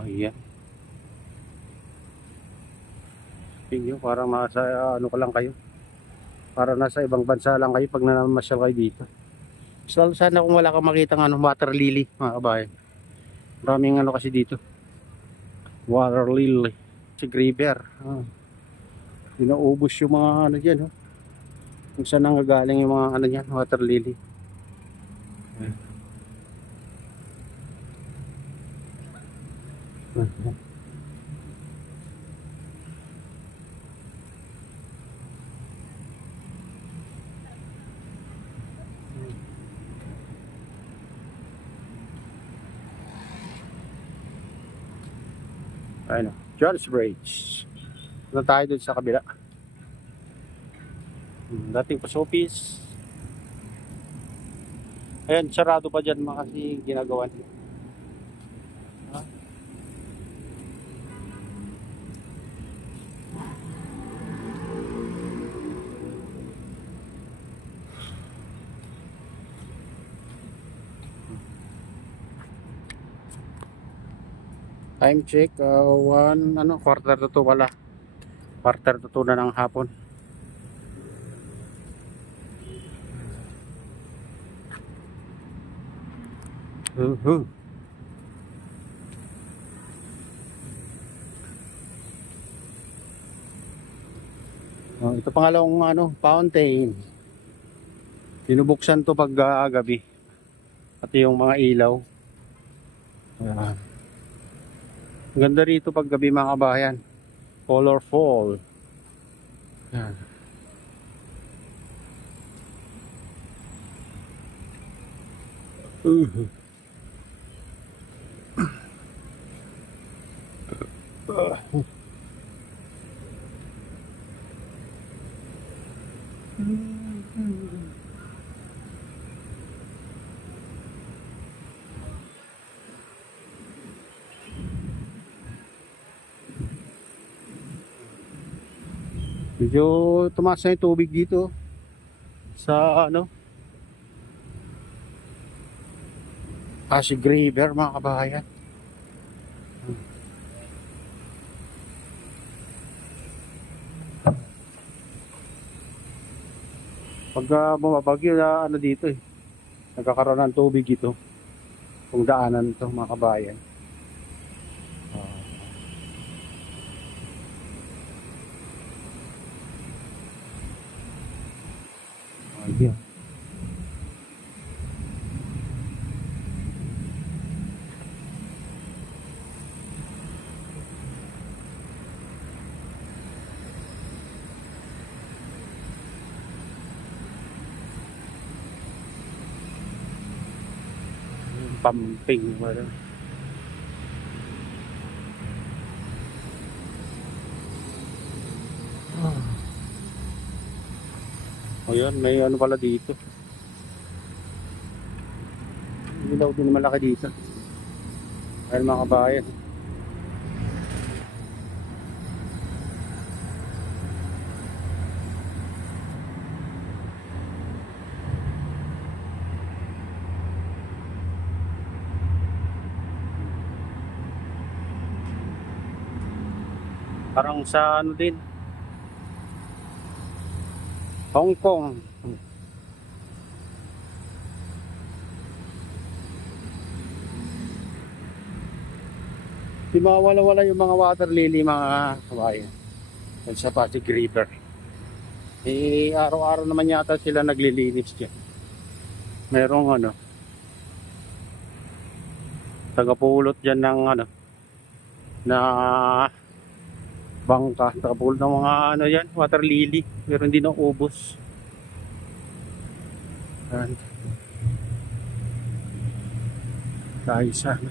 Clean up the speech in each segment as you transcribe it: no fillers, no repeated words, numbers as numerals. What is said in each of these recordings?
Ayan. Tingin nyo, parang nasa ano ka lang kayo. Para nasa ibang bansa lang kayo pag namamasyal kayo dito. So, sana kung wala kang makita ng water lily, mga kabayan. Maraming ano kasi dito. Water lily. River. Inaubos yung mga ano dyan. Kung saan nanggagaling yung mga ano dyan, water lily. Ayun, John's Bridge. Doon tayo dun sa kabila. Dating post office. Ayan, sarado pa dyan mga kasi ginagawa niya. Time check, quarter to 2 pala. Quarter to 2 na ng hapon. Ito pangalawang fountain. Binubuksan to pag gabi. Pati yung mga ilaw. Ganda rito pag gabi mga kabayan. Colorful. Yan. Medyo tumaas na yung tubig dito sa Pasig River mga kabayan. Pag bumabagyo na dito nagkakaroon ng tubig ito. Kung daanan ito mga kabayan. Ayan. Pumping wala. Ayan, may ano pala dito. Ilaw din malaki dito. Ayan mga kabayan. Parang sa din Hong Kong. Di mawala-wala yung mga water lily mga kabayan sa Pasig River. Araw-araw naman yata sila naglilinis dyan. Merong tagapulot dyan ng na bangka, tapos ng mga yan, water lily, pero hindi na ubos. Tayo sana.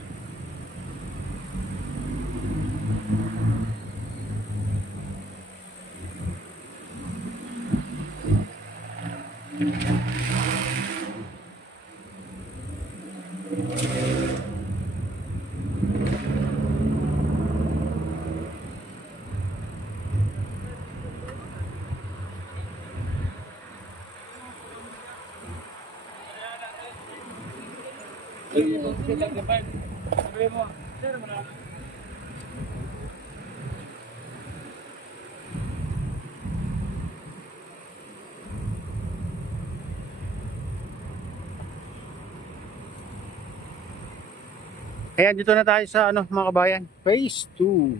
Ayan, dito na tayo sa ano mga kabayan, phase 2.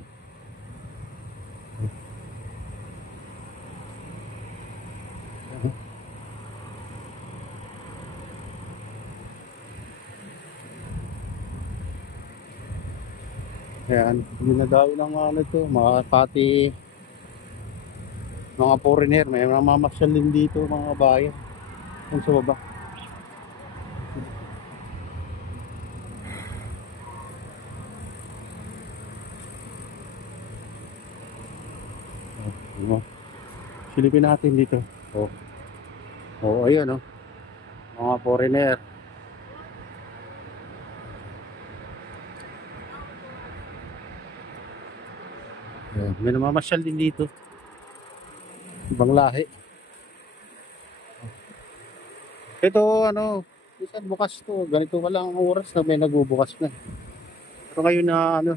Ayan, dinadayo ng ano to, mga pati mga foreigner, may mga mamasyal din dito mga kabayan. Yan sa baba. Oh, silipin natin dito. Oh. Oh, ayun oh. Mga foreigner. Ayan, may namamasyal din dito. Ibang lahi. Ito ano, minsan bukas to. Ganito pa lang ang oras na may nagbubukas na. Pero ngayon na ano,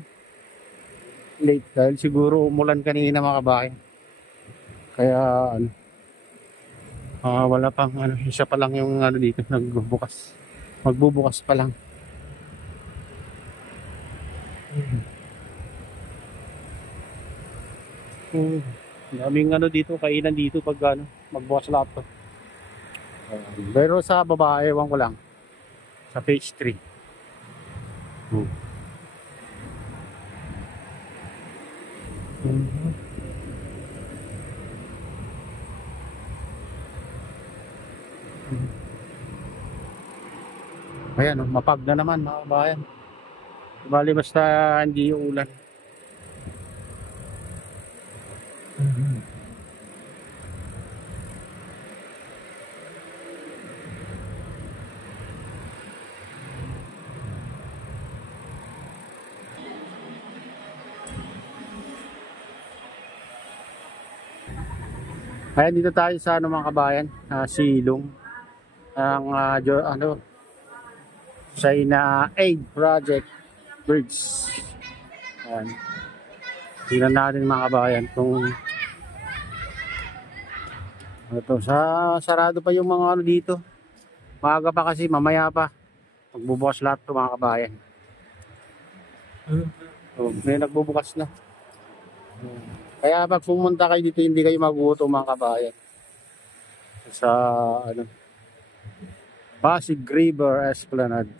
late dahil siguro umulan kanina mga kabayan. Kaya ano, wala pang ano, isa pa lang yung ano dito nagbubukas. Magbubukas pa lang. Daming ano dito, kainan dito pag ano, magbukas lahat to. Pero sa baba, ewan ko lang. Sa page 3. Ayan, mapag na naman mga kabayan. Bali basta hindi ulan. Ayan, dito tayo sa ano mga kabayan, silong ang ano, China Aid Project Bridge. Ayan. Tingnan natin mga kabayan kung ito, sarado pa yung mga ano dito. Maaga pa kasi, mamaya pa magbubukas lahat ito mga kabayan. So, may nagbubukas na. Kaya pag pumunta kayo dito, hindi kayo magugutom mga kabayan. Sa ano, Pasig River Esplanade.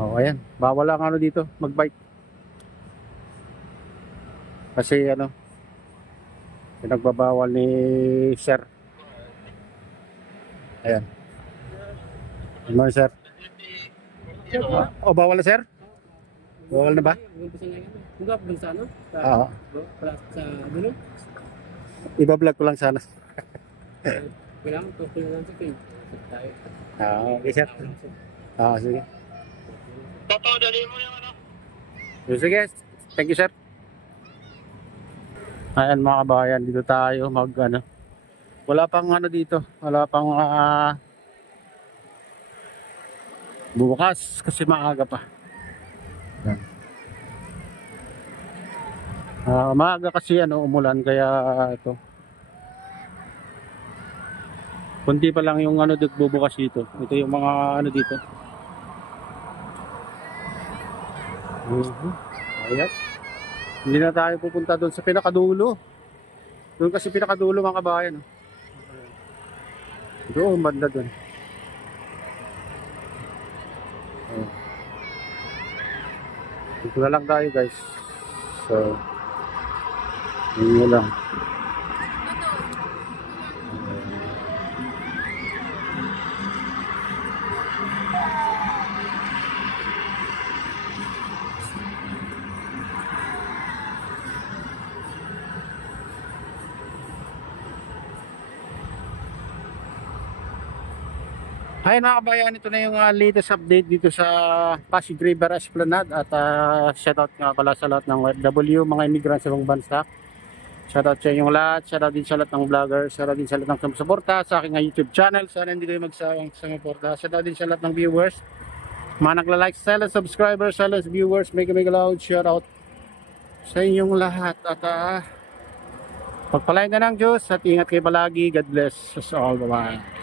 Oh, ayan. Bawal lang ano dito, mag-bike. Kasi ano, pinagbabawal ni Sir. Ayan. Good morning, Sir. Oh, bawal na, Sir? Bawal na ba? Oo. Iba-vlog ko lang sana. Okay, Sir. Sige. Toto, dali mo yung ano. Sige, thank you, Sir. Ayan mga kabayan, dito tayo mag ano. Wala pang ano dito, wala pang bukas kasi maaga pa. Maaga kasi ano umulan kaya ito. Kunti pa lang yung ano bubukas dito. Ito yung mga ano dito. Ayan. Hindi na tayo pupunta doon sa pinakadulo. Doon kasi pinakadulo mga kabayan. Doon, banda doon. Dito na lang tayo guys. So, yun lang. Ayun mga kabayan, ito na yung latest update dito sa Pasig River Esplanade at shoutout nga pala sa lahat ng OFW, mga immigrants sa ibang bansa. Shoutout sa inyong lahat, shoutout din sa lahat ng vloggers, shoutout din sa lahat ng sumusuporta sa aking YouTube channel. Sana hindi kayo magsawang sumuporta. Shoutout din sa lahat ng viewers, mga nagla-like, silent subscribers, silent viewers, mega loud shoutout. sa inyong lahat at pagpalain ka ng Diyos at ingat kayo palagi. God bless us all. Bye-bye.